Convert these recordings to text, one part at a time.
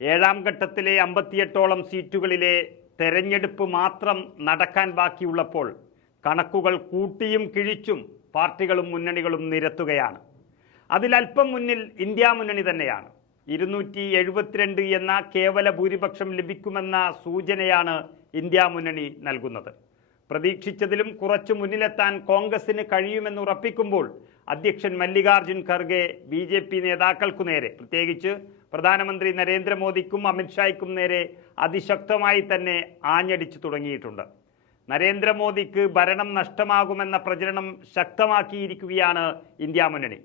ഏഴാം ഘട്ടത്തിലെ അമ്പത്തിയെട്ടോളം സീറ്റുകളിലെ തെരഞ്ഞെടുപ്പ് മാത്രം നടക്കാൻ ബാക്കിയുള്ളപ്പോൾ കണക്കുകൾ കൂട്ടിയും കിഴിച്ചും പാർട്ടികളും മുന്നണികളും നിരത്തുകയാണ്. അതിലൽപ്പം മുന്നിൽ ഇന്ത്യ മുന്നണി തന്നെയാണ്. ഇരുന്നൂറ്റി എഴുപത്തിരണ്ട് എന്ന കേവല ഭൂരിപക്ഷം ലഭിക്കുമെന്ന സൂചനയാണ് ഇന്ത്യ മുന്നണി നൽകുന്നത്. പ്രതീക്ഷിച്ചതിലും കുറച്ചു മുന്നിലെത്താൻ കോൺഗ്രസിന് കഴിയുമെന്ന് ഉറപ്പിക്കുമ്പോൾ അധ്യക്ഷൻ Mallikarjun Kharge B J P നേതാക്കൾക്കു നേരെ. പ്രത്യേകിച്ച് പ്രധാനമന്ത്രി നരേന്ദ്രമോദിക്കും അമിത്ഷായ്ക്കും നേരെ അതിശക്തമായി തന്നെ ആഞ്ഞടിച്ചു തുടങ്ങിയിട്ടുണ്ട്. നരേന്ദ്രമോദിക്ക് ഭരണം നഷ്ടമാകുമെന്ന പ്രചരണം ശക്തമാക്കിയിരിക്കുകയാണ് ഇന്ത്യ മുന്നണി.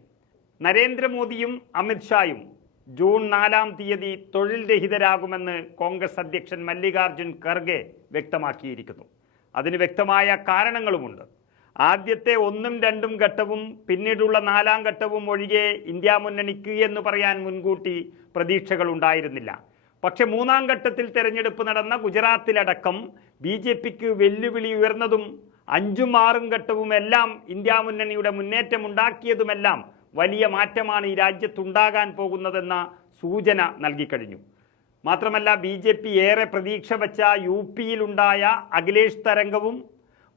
നരേന്ദ്രമോദിയും അമിത്ഷായും ജൂൺ നാലാം തീയതി തൊഴിൽ രഹിതരാകുമെന്ന് കോൺഗ്രസ് അധ്യക്ഷൻ മല്ലികാർജുൻ ഖർഗെ വ്യക്തമാക്കിയിരിക്കുന്നു. അതിന് വ്യക്തമായ കാരണങ്ങളുമുണ്ട്. ആദ്യത്തെ ഒന്നും രണ്ടും ഘട്ടവും പിന്നീടുള്ള നാലാം ഘട്ടവും ഒഴികെ ഇന്ത്യ മുന്നണിക്ക് എന്ന് പറയാൻ മുൻകൂട്ടി പ്രതീക്ഷകൾ ഉണ്ടായിരുന്നില്ല. പക്ഷേ മൂന്നാം ഘട്ടത്തിൽ തെരഞ്ഞെടുപ്പ് നടന്ന ഗുജറാത്തിലടക്കം ബി ജെ പിക്ക് വെല്ലുവിളി ഉയർന്നതും അഞ്ചും ആറും ഘട്ടവും എല്ലാം ഇന്ത്യ മുന്നണിയുടെ മുന്നേറ്റം ഉണ്ടാക്കിയതുമെല്ലാം വലിയ മാറ്റമാണ് ഈ രാജ്യത്തുണ്ടാകാൻ പോകുന്നതെന്ന സൂചന നൽകിക്കഴിഞ്ഞു. മാത്രമല്ല ബി ജെ പി ഏറെ പ്രതീക്ഷ വച്ച യു പിയിലുണ്ടായ അഖിലേഷ് തരംഗവും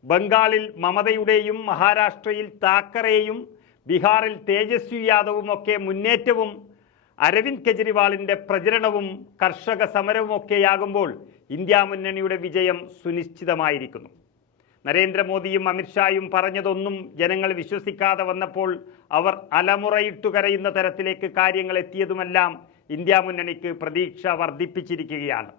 ബംഗാളിൽ മമതയുടെയും മഹാരാഷ്ട്രയിൽ താക്കറെയും ബീഹാറിൽ തേജസ്വി യാദവും ഒക്കെ മുന്നേറ്റവും അരവിന്ദ് കെജ്രിവാളിന്റെ പ്രചരണവും കർഷക സമരവുമൊക്കെയാകുമ്പോൾ ഇന്ത്യ മുന്നണിയുടെ വിജയം സുനിശ്ചിതമായിരിക്കുന്നു. നരേന്ദ്രമോദിയും അമിത്ഷായും പറഞ്ഞതൊന്നും ജനങ്ങൾ വിശ്വസിക്കാതെ വന്നപ്പോൾ അവർ അലമുറയിട്ടു കരയുന്ന തരത്തിലേക്ക് കാര്യങ്ങൾ എത്തിയതുമെല്ലാം ഇന്ത്യ മുന്നണിക്ക് പ്രതീക്ഷ വർദ്ധിപ്പിച്ചിരിക്കുകയാണ്.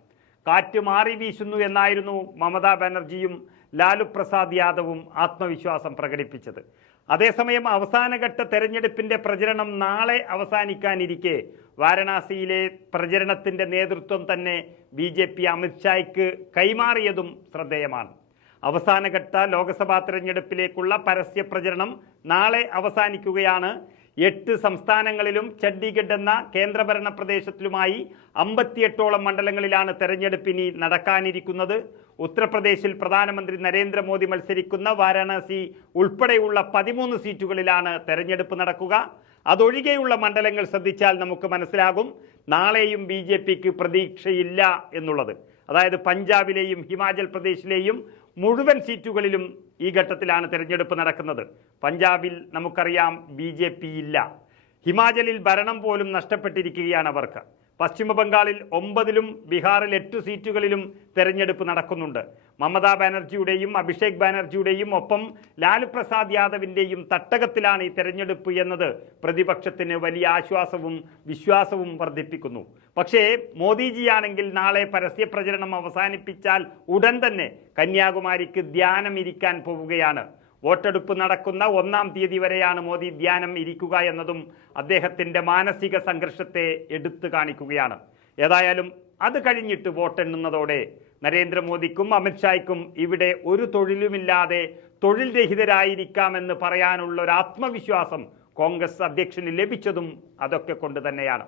കാറ്റ് മാറി വീശുന്നു എന്നായിരുന്നു മമതാ ബാനർജിയും ലാലു പ്രസാദ് യാദവും ആത്മവിശ്വാസം പ്രകടിപ്പിച്ചത്. അതേസമയം അവസാനഘട്ട തെരഞ്ഞെടുപ്പിന്റെ പ്രചരണം നാളെ അവസാനിക്കാനിരിക്കെ വാരണാസിയിലെ പ്രചരണത്തിന്റെ നേതൃത്വം തന്നെ ബി ജെ പി അമിത്ഷായ്ക്ക് കൈമാറിയതും ശ്രദ്ധേയമാണ്. അവസാനഘട്ട ലോക്സഭാ തെരഞ്ഞെടുപ്പിലേക്കുള്ള പരസ്യ പ്രചരണം നാളെ അവസാനിക്കുകയാണ്. എട്ട് സംസ്ഥാനങ്ങളിലും ചണ്ഡീഗഡ് എന്ന കേന്ദ്രഭരണ പ്രദേശത്തിലുമായി അമ്പത്തിയെട്ടോളം മണ്ഡലങ്ങളിലാണ് തെരഞ്ഞെടുപ്പ് ഇനി നടക്കാനിരിക്കുന്നത്. ഉത്തർപ്രദേശിൽ പ്രധാനമന്ത്രി നരേന്ദ്രമോദി മത്സരിക്കുന്ന വാരാണസി ഉൾപ്പെടെയുള്ള പതിമൂന്ന് സീറ്റുകളിലാണ് തെരഞ്ഞെടുപ്പ് നടക്കുക. അതൊഴികെയുള്ള മണ്ഡലങ്ങൾ ശ്രദ്ധിച്ചാൽ നമുക്ക് മനസ്സിലാകും നാളെയും ബി ജെ പിക്ക് പ്രതീക്ഷയില്ല എന്നുള്ളത്. അതായത് പഞ്ചാബിലെയും ഹിമാചൽ പ്രദേശിലെയും മുഴുവൻ സീറ്റുകളിലും ഈ ഘട്ടത്തിലാണ് തിരഞ്ഞെടുപ്പ് നടക്കുന്നത്. പഞ്ചാബിൽ നമുക്കറിയാം ബി ഇല്ല. ഹിമാചലിൽ ഭരണം പോലും നഷ്ടപ്പെട്ടിരിക്കുകയാണ് അവർക്ക്. പശ്ചിമ ബംഗാളിൽ ഒമ്പതിലും ബീഹാറിൽ എട്ട് സീറ്റുകളിലും തെരഞ്ഞെടുപ്പ് നടക്കുന്നുണ്ട്. മമതാ ബാനർജിയുടെയും അഭിഷേക് ബാനർജിയുടെയും ഒപ്പം ലാലു പ്രസാദ് യാദവിന്റെയും തട്ടകത്തിലാണ് ഈ തെരഞ്ഞെടുപ്പ് എന്നത്. പ്രതിപക്ഷത്തിന് വലിയ ആശ്വാസവും വിശ്വാസവും വർദ്ധിപ്പിക്കുന്നു. പക്ഷേ മോദിജിയാണെങ്കിൽ നാളെ പരസ്യപ്രചരണം അവസാനിപ്പിച്ചാൽ ഉടൻ തന്നെ കന്യാകുമാരിക്ക് ധ്യാനം ഇരിക്കാൻ പോവുകയാണ്. വോട്ടെടുപ്പ് നടക്കുന്ന ഒന്നാം തീയതി വരെയാണ് മോദി ധ്യാനം ഇരിക്കുക എന്നതും അദ്ദേഹത്തിന്റെ മാനസിക സംഘർഷത്തെ എടുത്തു കാണിക്കുകയാണ്. ഏതായാലും അത് കഴിഞ്ഞിട്ട് വോട്ടെണ്ണുന്നതോടെ നരേന്ദ്രമോദിക്കും അമിത്ഷായ്ക്കും ഇവിടെ ഒരു തൊഴിലുമില്ലാതെ തൊഴിൽ രഹിതരായിരിക്കാമെന്ന് പറയാനുള്ള ഒരു ആത്മവിശ്വാസം കോൺഗ്രസ് അധ്യക്ഷന് ലഭിച്ചതും അതൊക്കെ കൊണ്ട് തന്നെയാണ്.